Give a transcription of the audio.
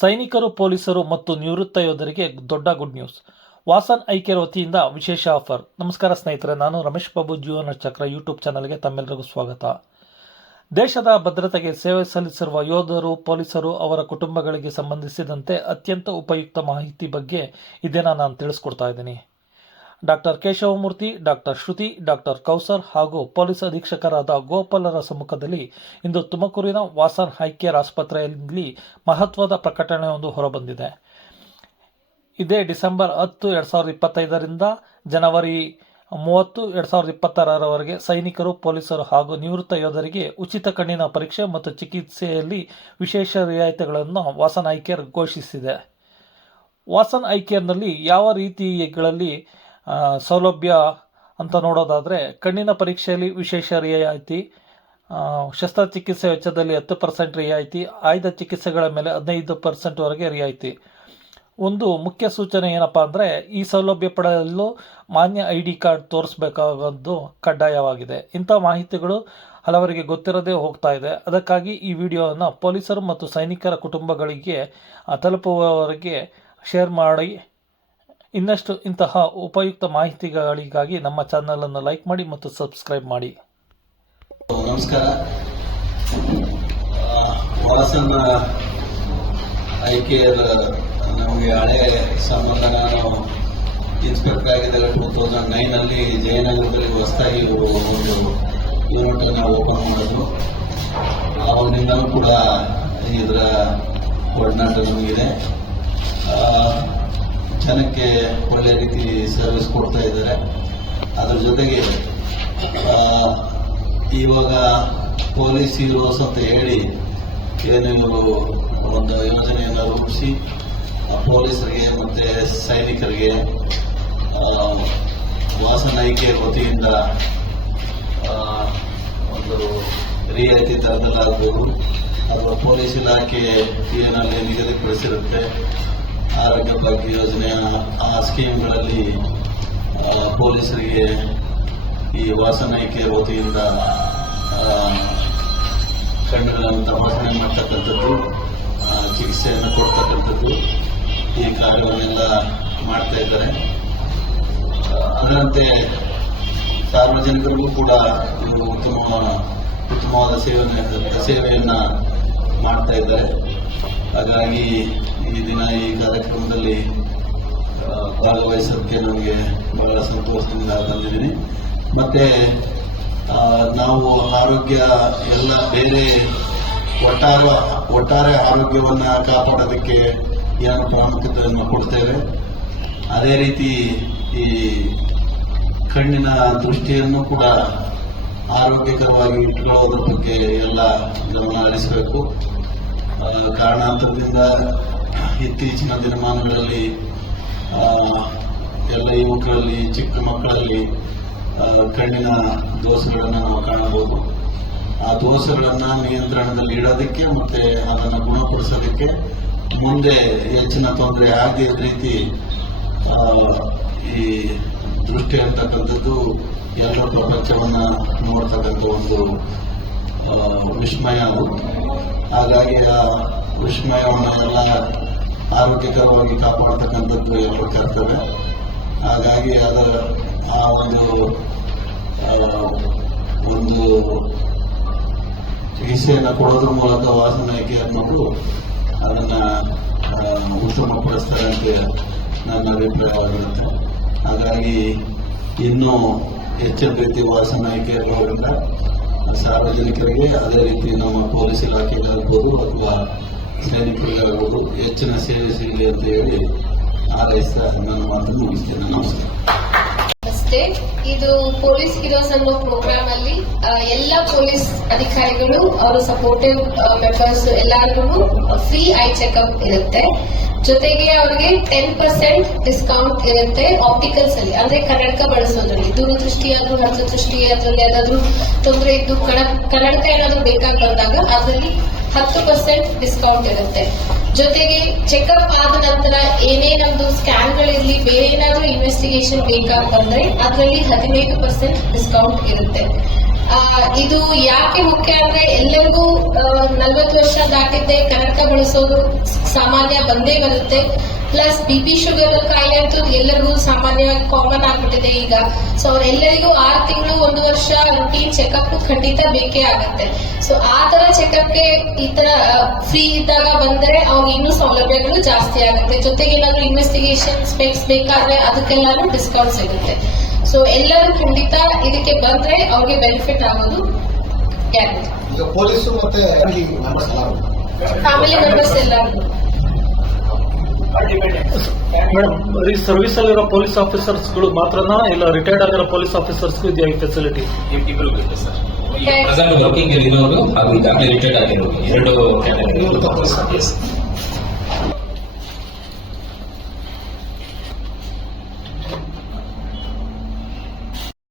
ಸೈನಿಕರು, ಪೊಲೀಸರು ಮತ್ತು ನಿವೃತ್ತ ಯೋಧರಿಗೆ ದೊಡ್ಡ good news. Vasan I care ವತಿಯಿಂದ ವಿಶೇಷ ಆಫರ್. ನಮಸ್ಕಾರ ಸ್ನೇಹಿತರೆ, ನಾನು ರಮೇಶ್ ಬಾಬು ಜೀವನ ಚಕ್ರ ಯೂಟ್ಯೂಬ್ ಚಾನಲ್ಗೆ ತಮ್ಮೆಲ್ಲರಿಗೂ ಸ್ವಾಗತ. ದೇಶದ ಭದ್ರತೆಗೆ ಸೇವೆ ಸಲ್ಲಿಸಿರುವ ಯೋಧರು, ಪೊಲೀಸರು, ಅವರ ಕುಟುಂಬಗಳಿಗೆ ಸಂಬಂಧಿಸಿದಂತೆ ಅತ್ಯಂತ ಉಪಯುಕ್ತ ಮಾಹಿತಿ ಬಗ್ಗೆ ಇದೇನ ನಾನು ತಿಳಿಸ್ಕೊಡ್ತಾ ಇದ್ದೀನಿ. ಡಾಕ್ಟರ್ ಕೇಶವಮೂರ್ತಿ, ಡಾಕ್ಟರ್ ಶ್ರುತಿ, ಡಾಕ್ಟರ್ ಕೌಸರ್ ಹಾಗೂ ಪೊಲೀಸ್ ಅಧೀಕ್ಷಕರಾದ ಗೋಪಾಲರ ಸಮ್ಮುಖದಲ್ಲಿ ಇಂದು ತುಮಕೂರಿನ ವಾಸನ್ ಐ ಕೇರ್ ಆಸ್ಪತ್ರೆಯಲ್ಲಿ ಮಹತ್ವದ ಪ್ರಕಟಣೆಯೊಂದು ಹೊರಬಂದಿದೆ. ಇದೇ ಡಿಸೆಂಬರ್ 10, 2025ರಿಂದ ಜನವರಿ 30, 2026ರವರೆಗೆ ಸೈನಿಕರು, ಪೊಲೀಸರು ಹಾಗೂ ನಿವೃತ್ತ ಯೋಧರಿಗೆ ಉಚಿತ ಕಣ್ಣಿನ ಪರೀಕ್ಷೆ ಮತ್ತು ಚಿಕಿತ್ಸೆಯಲ್ಲಿ ವಿಶೇಷ ರಿಯಾಯಿತಿಗಳನ್ನು ವಾಸನ್ ಐ ಕೇರ್ ಘೋಷಿಸಿದೆ. ವಾಸನ್ ಐ ಕೇರ್ನಲ್ಲಿ ಯಾವ ರೀತಿಗಳಲ್ಲಿ ಸೌಲಭ್ಯ ಅಂತ ನೋಡೋದಾದರೆ, ಕಣ್ಣಿನ ಪರೀಕ್ಷೆಯಲ್ಲಿ ವಿಶೇಷ ರಿಯಾಯಿತಿ, ಶಸ್ತ್ರಚಿಕಿತ್ಸೆ ವೆಚ್ಚದಲ್ಲಿ 10% ರಿಯಾಯಿತಿ, ಆಯ್ದ ಚಿಕಿತ್ಸೆಗಳ ಮೇಲೆ 15%ವರೆಗೆ ರಿಯಾಯಿತಿ. ಒಂದು ಮುಖ್ಯ ಸೂಚನೆ ಏನಪ್ಪ ಅಂದರೆ, ಈ ಸೌಲಭ್ಯ ಪಡೆಯಲು ಮಾನ್ಯ ID ಕಾರ್ಡ್ ತೋರಿಸಬೇಕಾಗೋದು ಕಡ್ಡಾಯವಾಗಿದೆ. ಇಂಥ ಮಾಹಿತಿಗಳು ಹಲವರಿಗೆ ಗೊತ್ತಿರದೇ ಹೋಗ್ತಾ ಇದೆ. ಅದಕ್ಕಾಗಿ ಈ ವಿಡಿಯೋವನ್ನು ಪೊಲೀಸರು ಮತ್ತು ಸೈನಿಕರ ಕುಟುಂಬಗಳಿಗೆ ತಲುಪುವವರೆಗೆ ಶೇರ್ ಮಾಡಿ. ಇನ್ನಷ್ಟು ಇಂತಹ ಉಪಯುಕ್ತ ಮಾಹಿತಿಗಳಿಗಾಗಿ ನಮ್ಮ ಚಾನಲನ್ನು ಲೈಕ್ ಮಾಡಿ ಮತ್ತು ಸಬ್ಸ್ಕ್ರೈಬ್ ಮಾಡಿ. ನಮಸ್ಕಾರ. ವಾಸನ್ ಐ ಕೇರ್ ನಮಗೆ ಹಳೆ ಸಂಬಂಧ. ನಾನು ಇನ್ಸ್ಪೆಕ್ಟರ್ ಆಗಿದ್ದಾಗ 2009 ಜಯನಗರದಲ್ಲಿ ಹೊಸದಾಗಿ ಒಂದು ಯೂನಿಟ್ ನಾವು ಓಪನ್ ಮಾಡಿದ್ರು. ಆವಾಗಿನಿಂದಲೂ ಕೂಡ ಇದರ ಒಡನಾಟ ನಮಗಿದೆ. ಜನಕ್ಕೆ ಒಳ್ಳೆ ರೀತಿ ಸರ್ವಿಸ್ ಕೊಡ್ತಾ ಇದ್ದಾರೆ. ಅದ್ರ ಜೊತೆಗೆ ಇವಾಗ ಪೊಲೀಸ್ ಹೀರೋಸ್ ಅಂತ ಹೇಳಿ ಏನು ಒಂದು ಯೋಜನೆಯನ್ನು ರೂಪಿಸಿ ಪೊಲೀಸರಿಗೆ ಮತ್ತು ಸೈನಿಕರಿಗೆ ವಾಸನ್ ಐ ಕೇರ್ ವತಿಯಿಂದ ಒಂದು ರಿಯಾಯಿತಿ ದರದಲ್ಲಾಗಬಹುದು ಅಥವಾ ಪೊಲೀಸ್ ಇಲಾಖೆ ಏನಲ್ಲಿ ನಿಗದಿಪಡಿಸಿರುತ್ತೆ ಆರೋಗ್ಯ ಭಾಗ್ಯ ಯೋಜನೆಯ ಆ ಸ್ಕೀಮ್ಗಳಲ್ಲಿ ಪೊಲೀಸರಿಗೆ ಈ ವಾಸನ್ ಐ ಕೇರ್ ವತಿಯಿಂದ ಕಣ್ಣುಗಳನ್ನು ತಪಾಸಣೆ ಮಾಡ್ತಕ್ಕಂಥದ್ದು, ಚಿಕಿತ್ಸೆಯನ್ನು ಕೊಡ್ತಕ್ಕಂಥದ್ದು, ಈ ಕಾರ್ಯವನ್ನೆಲ್ಲ ಮಾಡ್ತಾ ಇದ್ದಾರೆ. ಅದರಂತೆ ಸಾರ್ವಜನಿಕರಿಗೂ ಕೂಡ ಉತ್ತಮವಾದ ಸೇವೆಯನ್ನು ಮಾಡ್ತಾ ಇದ್ದಾರೆ. ಹಾಗಾಗಿ ಈ ದಿನ ಈ ಕಾರ್ಯಕ್ರಮದಲ್ಲಿ ಭಾಗವಹಿಸೋದಕ್ಕೆ ನನಗೆ ಬಹಳ ಸಂತೋಷದಿಂದ ಬಂದಿದ್ದೀನಿ. ಮತ್ತೆ ನಾವು ಆರೋಗ್ಯ ಎಲ್ಲ ಬೇರೆ ಒಟ್ಟಾರೆ ಆರೋಗ್ಯವನ್ನು ಕಾಪಾಡೋದಕ್ಕೆ ಏನು ಪ್ರಾಮುಖ್ಯತೆಯನ್ನು ಕೊಡ್ತೇವೆ, ಅದೇ ರೀತಿ ಈ ಕಣ್ಣಿನ ದೃಷ್ಟಿಯನ್ನು ಕೂಡ ಆರೋಗ್ಯಕರವಾಗಿ ಇಟ್ಕೊಳ್ಳೋದ್ರ ಬಗ್ಗೆ ಎಲ್ಲ ಗಮನ ಹರಿಸಬೇಕು. ಕಾರಣಾಂತರದಿಂದ ಇತ್ತೀಚಿನ ದಿನಮಾನಗಳಲ್ಲಿ ಎಲ್ಲ ಯುವಕರಲ್ಲಿ, ಚಿಕ್ಕ ಮಕ್ಕಳಲ್ಲಿ ಕಣ್ಣಿನ ದೋಷಗಳನ್ನು ನಾವು ಕಾಣಬಹುದು. ಆ ದೋಷಗಳನ್ನು ನಿಯಂತ್ರಣದಲ್ಲಿ ಇಡೋದಕ್ಕೆ ಮತ್ತೆ ಅದನ್ನು ಗುಣಪಡಿಸೋದಕ್ಕೆ ಮುಂದೆ ಹೆಚ್ಚಿನ ತೊಂದರೆ ಆಗದ ರೀತಿ ಈ ದೃಷ್ಟಿ ಅಂತಕ್ಕಂಥದ್ದು ಎಲ್ಲ ಪ್ರಪಂಚವನ್ನು ನೋಡ್ತಕ್ಕಂಥ ಒಂದು ವಿಸ್ಮಯ. ಹಾಗಾಗಿ ಆ ವಿಸ್ಮಯವನ್ನು ಎಲ್ಲ ಆರೋಗ್ಯಕರವಾಗಿ ಕಾಪಾಡ್ತಕ್ಕಂಥದ್ದು ಎಲ್ಲರ ಕರ್ತವ್ಯ. ಹಾಗಾಗಿ ಅದರ ಆ ಒಂದು ಚಿಕಿತ್ಸೆಯನ್ನು ಕೊಡೋದ್ರ ಮೂಲಕ ವಾಸನ್ ಐ ಕೇರ್ ಮಕ್ಕಳು ಅದನ್ನು ಉತ್ತಮಪಡಿಸ್ತಾರೆ ಅಂತ ನನ್ನ ಅಭಿಪ್ರಾಯವಾಗಿರುತ್ತೆ. ಹಾಗಾಗಿ ಇನ್ನೂ ಹೆಚ್ಚಿನ ರೀತಿ ವಾಸನ್ ಐ ಕೇರ್ ಅವರಿಂದ ಸಾರ್ವಜನಿಕರಿಗೆ, ಅದೇ ರೀತಿ ನಮ್ಮ ಪೊಲೀಸ್ ಇಲಾಖೆಗಾಗ್ಬೋದು ಅಥವಾ ಸೈನಿಕರಿಗಾಗ್ಬೋದು ಹೆಚ್ಚಿನ ಸೇವೆ ಸಿಗಲಿ ಅಂತ ಹೇಳಿ ಹಾರೈಸ್ತಾ ನನ್ನ ಮಾತನ್ನು ಮುಗಿಸ್ತೇನೆ. ನಮಸ್ಕಾರ. ಅಷ್ಟೇ, ಇದು ಪೊಲೀಸ್ ಹೀರೋಸ್ ಅನ್ನೋ ಪ್ರೋಗ್ರಾಮ್ ಅಲ್ಲಿ ಎಲ್ಲ ಪೊಲೀಸ್ ಅಧಿಕಾರಿಗಳು, ಅವರು ಸಪೋರ್ಟಿವ್ ಮೆಂಬರ್ಸ್ ಎಲ್ಲರಿಗೂ ಫ್ರೀ ಐ ಚೆಕ್ಅಪ್ ಇರುತ್ತೆ. ಜೊತೆಗೆ ಅವರಿಗೆ 10% ಡಿಸ್ಕೌಂಟ್ ಇರುತ್ತೆ ಆಪ್ಟಿಕಲ್ಸ್ ಅಲ್ಲಿ, ಅಂದ್ರೆ ಕನ್ನಡಕ ಬಳಸೋದ್ರಲ್ಲಿ. ದೂರದೃಷ್ಟಿ ಆದ್ರೂ, ಹಸ್ತದೃಷ್ಟಿ ಅದರಲ್ಲಿ ಏನಾದ್ರೂ ತೊಂದರೆ ಇದ್ದು ಕನ್ನಡಕ ಏನಾದ್ರೂ ಬೇಕಾಗಿ ಬಂದಾಗ ಅದರಲ್ಲಿ 10% ಡಿಸ್ಕೌಂಟ್ ಇರುತ್ತೆ. ಜೊತೆಗೆ ಚೆಕ್ಅಪ್ ಆದ ನಂತರ ಏನೇ ನಮ್ದು ಸ್ಕ್ಯಾನ್ಗಳಿರ್ಲಿ, ಬೇರೆ ಏನಾದ್ರೂ ಇನ್ವೆಸ್ಟಿಗೇಷನ್ ಬೇಕಾಗಿ ಬಂದ್ರೆ ಅದರಲ್ಲಿ 15% ಡಿಸ್ಕೌಂಟ್ ಇರುತ್ತೆ. ಇದು ಯಾಕೆ ಮುಖ್ಯ ಅಂದ್ರೆ ಎಲ್ಲರಿಗೂ 40 ವರ್ಷ ದಾಟಿದ್ದೆ ಕನ್ನಡಕ ಬಳಸೋದು ಸಾಮಾನ್ಯ ಬಂದೇ ಬರುತ್ತೆ. ಪ್ಲಸ್ BP ಶುಗರ್ ಕಾಯಿಲೆ ಅಂತೂ ಎಲ್ಲರಿಗೂ ಸಾಮಾನ್ಯವಾಗಿ ಕಾಮನ್ ಆಗ್ಬಿಟ್ಟಿದೆ ಈಗ. ಸೊ ಅವರೆಲ್ಲರಿಗೂ 6 ತಿಂಗಳು 1 ವರ್ಷ ರುಟೀನ್ ಚೆಕಪ್ ಖಂಡಿತ ಬೇಕೇ ಆಗುತ್ತೆ. ಸೊ ಆ ತರ ಚೆಕಪ್ಗೆ ಈ ತರ ಫ್ರೀ ಇದ್ದಾಗ ಬಂದ್ರೆ ಅವ್ರಿಗೆ ಇನ್ನೂ ಸೌಲಭ್ಯಗಳು ಜಾಸ್ತಿ ಆಗುತ್ತೆ. ಜೊತೆಗೆ ಏನಾದ್ರು ಇನ್ವೆಸ್ಟಿಗೇಷನ್ ಸ್ಪೆಕ್ಸ್ ಬೇಕಾದ್ರೆ ಅದಕ್ಕೆಲ್ಲಾನು ಡಿಸ್ಕೌಂಟ್ ಸಿಗುತ್ತೆ. ಸೊ ಎಲ್ಲರೂ ಖಂಡಿತ ಇದಕ್ಕೆ ಬಂದ್ರೆ ಅವ್ರಿಗೆ ಬೆನಿಫಿಟ್ ಆಗೋದು ಗ್ಯಾರಂಟಿ. ಈಗ ಪೊಲೀಸರು ಮತ್ತೆ ಫ್ಯಾಮಿಲಿ ಮೆಂಬರ್ಸ್ ಎಲ್ಲರಿಗೂ. ಮೇಡಮ್, ಈ ಸರ್ವಿಸ್ ಅಲ್ಲಿರೋ ಪೊಲೀಸ್ ಆಫೀಸರ್ಸ್ಗಳು ಮಾತ್ರನಾ ಇಲ್ಲ ರಿಟೈರ್ಡ್ ಆಗಿರೋ ಪೊಲೀಸ್ ಆಫೀಸರ್ಸ್ಗೂ ಇದೆಯಾ ಈ ಫೆಸಿಲಿಟಿ? ಇಬ್ಬರು ಬೇಕು ಸರ್. ಪ್ರೆಸೆಂಟ್ ವರ್ಕಿಂಗ್ ಇರೋರು ಹಾಗೂ ಈಗಾಗಲೇ ರಿಟೈರ್ಡ್ ಆಗಿರೋರು 2 ಕ್ಯಾಟಗರಿ.